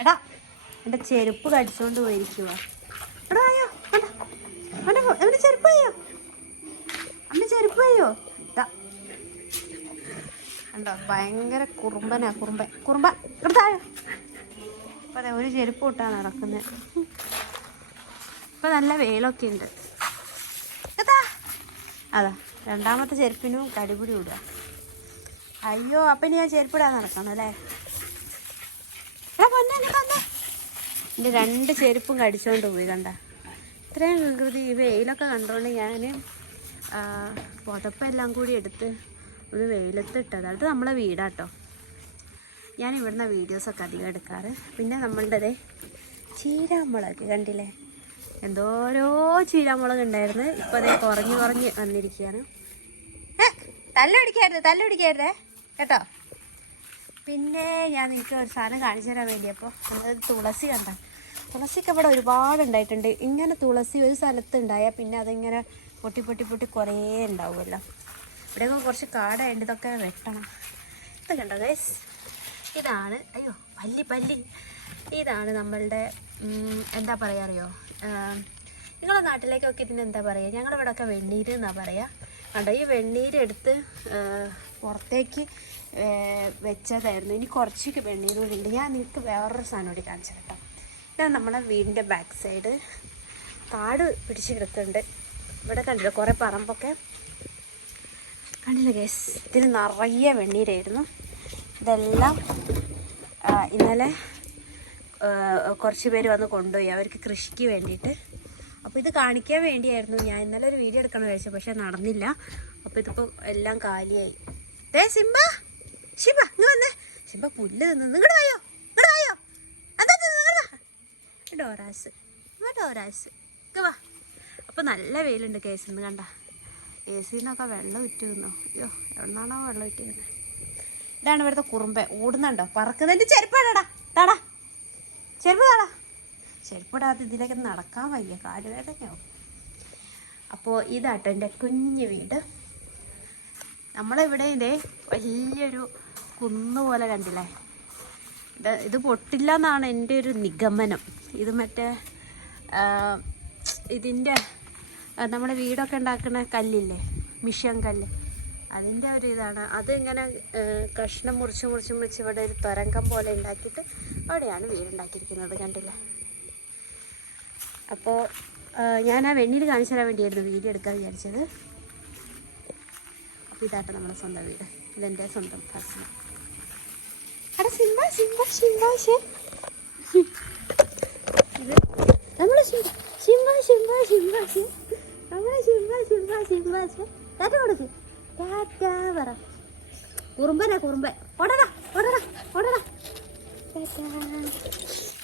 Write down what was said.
എടാ എന്റെ ചെരുപ്പ് കടിച്ചോണ്ട് പോയിരിക്കുക എടാ അയ്യോ എന്റെ ചെരുപ്പ് അയ്യോ എന്റെ ചെരുപ്പ് അയ്യോ ദാ. കണ്ടോ ഭയങ്കര കുറുമ്പനാ കുറുമ്പൻ. കുറുമ്പ എടുത്തായോ അപ്പൊ അതെ ഒരു ചെരുപ്പ് ഇട്ടാണ് നടക്കുന്നത് ഇപ്പൊ നല്ല വെയിലൊക്കെ ഉണ്ട്. അതാ രണ്ടാമത്തെ ചെരുപ്പിനും കടിപിടി വിടുക അയ്യോ അപ്പൊ ഇനി ഞാൻ ചെരുപ്പിടാൻ നടക്കണം അല്ലേ എടാ പൊന്നെ ഇങ്ങ് തന്നെ എന്റെ രണ്ട് ചെരുപ്പും കടിച്ചോണ്ട് പോയി കണ്ട. ഇത്രയും വികൃതി. ഈ വെയിലൊക്കെ കണ്ടുകൊണ്ട് ഞാൻ പുതപ്പെല്ലാം കൂടി എടുത്ത് ഒരു വെയിലത്തിട്ട് അതായത് അത് നമ്മളെ വീടാട്ടോ. ഞാൻ ഇവിടുന്ന് വീഡിയോസൊക്കെ അധികം എടുക്കാറ്. പിന്നെ നമ്മളുടെ ചീരാമുളക് കണ്ടില്ലേ? എന്തോരോ ചീരാമുളക് ഉണ്ടായിരുന്നു. ഇപ്പം അതേ കുറഞ്ഞ് കുറഞ്ഞ് വന്നിരിക്കുകയാണ്. ഏ, തല്ലടിക്കരുത് കേട്ടോ? പിന്നെ ഞാൻ നിങ്ങൾക്ക് ഒരു സാധനം കാണിച്ചു തരാൻ വേണ്ടിയപ്പോൾ നമ്മൾ തുളസി കണ്ട. തുളസിക്ക് ഇവിടെ ഒരുപാട് ഉണ്ടായിട്ടുണ്ട് ഇങ്ങനെ തുളസി ഒരു സ്ഥലത്ത് ഉണ്ടായാൽ പിന്നെ അതിങ്ങനെ പൊട്ടി പൊട്ടി പൊട്ടി കുറേ ഉണ്ടാവുമല്ലോ. ഇവിടെയൊക്കെ കുറച്ച് കാടായിട്ട് ഇതൊക്കെ വെട്ടണം. ഇത് കണ്ടോ ഗൈസ് ഇതാണ് അയ്യോ പല്ലി പല്ലി. ഇതാണ് നമ്മളുടെ എന്താ പറയുക അറിയോ? നിങ്ങളുടെ നാട്ടിലേക്കൊക്കെ ഇതിന് എന്താ പറയുക ഞങ്ങളുടെ ഇവിടെയൊക്കെ വെണ്ണീര് എന്നാണ് പറയുക കണ്ടോ ഈ വെണ്ണീര് എടുത്ത് ആ, പുറത്തേക്ക് വെച്ചതായിരുന്നു. ഇനി കുറച്ച് വെണ്ണീര് കൂടി ഉണ്ട്. ഞാൻ നിങ്ങൾക്ക് വേറൊരു സാധനം കൂടി കാണിച്ചു കേട്ടോ. ഇതാണ് നമ്മുടെ വീടിന്റെ ബാക്ക് സൈഡ് കാട് പിടിച്ച് കിടക്കുന്നുണ്ട്. ഇവിടെ കണ്ടില്ല കുറേ പറമ്പൊക്കെ? കണ്ടില്ല ഗേസ് ഇതിന് നിറയെ വെണ്ണീരായിരുന്നു. ഇതെല്ലാം ഇന്നലെ കുറച്ച് പേര് വന്ന് കൊണ്ടുപോയി. അവർക്ക് കൃഷിക്ക് വേണ്ടിയിട്ട്. അപ്പോൾ ഇത് കാണിക്കാൻ വേണ്ടിയായിരുന്നു. ഞാൻ ഇന്നലെ ഒരു വീഡിയോ എടുക്കണം കഴിച്ചത് പക്ഷെ നടന്നില്ല. അപ്പോൾ ഇതിപ്പോൾ എല്ലാം കാലിയായി. ദേ സിംബ! ശിബ ഇങ്ങ് വന്നേ. ശിബ പുല്ല് തിന്നു. നിങ്ങളുടെ വായോ എന്താ ഡോറാസ്. ആ ഡോറാസ്. ഇങ്ങ് വാ. അപ്പോൾ നല്ല വെയിലുണ്ട് കേസ് ഇന്ന് കണ്ട. എ സിന്നൊക്കെ വെള്ളം ഉറ്റുന്നോ. അയ്യോ എവിടുന്നാണോ വെള്ളം ഉറ്റുന്നത് ഇതാണ് ഇവിടുത്തെ കുറുമ്പ. ഓടുന്നുണ്ടോ? പറക്കുന്നതിന്റെ ചെരുപ്പാണടാ താടാ. ചെരുപ്പ് താടാ. ചെരുപ്പിടാതെ ഇതിലേക്ക് നടക്കാൻ വയ്യ. കാലുവേദനയാവും. അപ്പോൾ ഇതാട്ടോ എന്റെ കുഞ്ഞു വീട്. നമ്മളിവിടെ ഇതേ വലിയൊരു കുന്നുപോലെ കണ്ടില്ലേ? ഇത് പൊട്ടില്ല എന്നാണ് എന്റെ ഒരു നിഗമനം. ഇത് മറ്റേ ഇതിന്റെ നമ്മുടെ വീടൊക്കെ ഉണ്ടാക്കുന്ന കല്ലില്ലേ? മിഷ്യൻ കല്ല്. അതിന്റെ ഒരു ഇതാണ്. അത് ഇങ്ങനെ ആ, കഷ്ണം മുറിച്ച് മുറിച്ച് മുറിച്ച് ഇവിടെ ഒരു തരംഗം പോലെ ഉണ്ടാക്കിയിട്ട് അവിടെയാണ് വീടുണ്ടാക്കിയിരിക്കുന്നത് കണ്ടില്ലേ? അപ്പോൾ ഞാൻ ആ വെണ്ണീര് കാണിച്ചു തരാൻ വേണ്ടിയായിരുന്നു വീഡിയോ എടുക്കാൻ വിചാരിച്ചത്. അപ്പോൾ ഇതാട്ടെ നമ്മുടെ സ്വന്തം വീട്. ഇതെന്റെ സ്വന്തം ഫസ്റ്റ് അവിടെ സിംബ സിംബ സിംബാശ് നമ്മളെ സിംബ സിംബ സിംബ നമ്മളെ സിംബ സിംബ സിംബാശ് ടാറ്റ കൊടുക്ക്. ടാറ്റ പറ. കുറുമ്പനാ കുറുമ്പൻ. ഓടടാ ഓടടാ ഓടടാ. ടാറ്റ.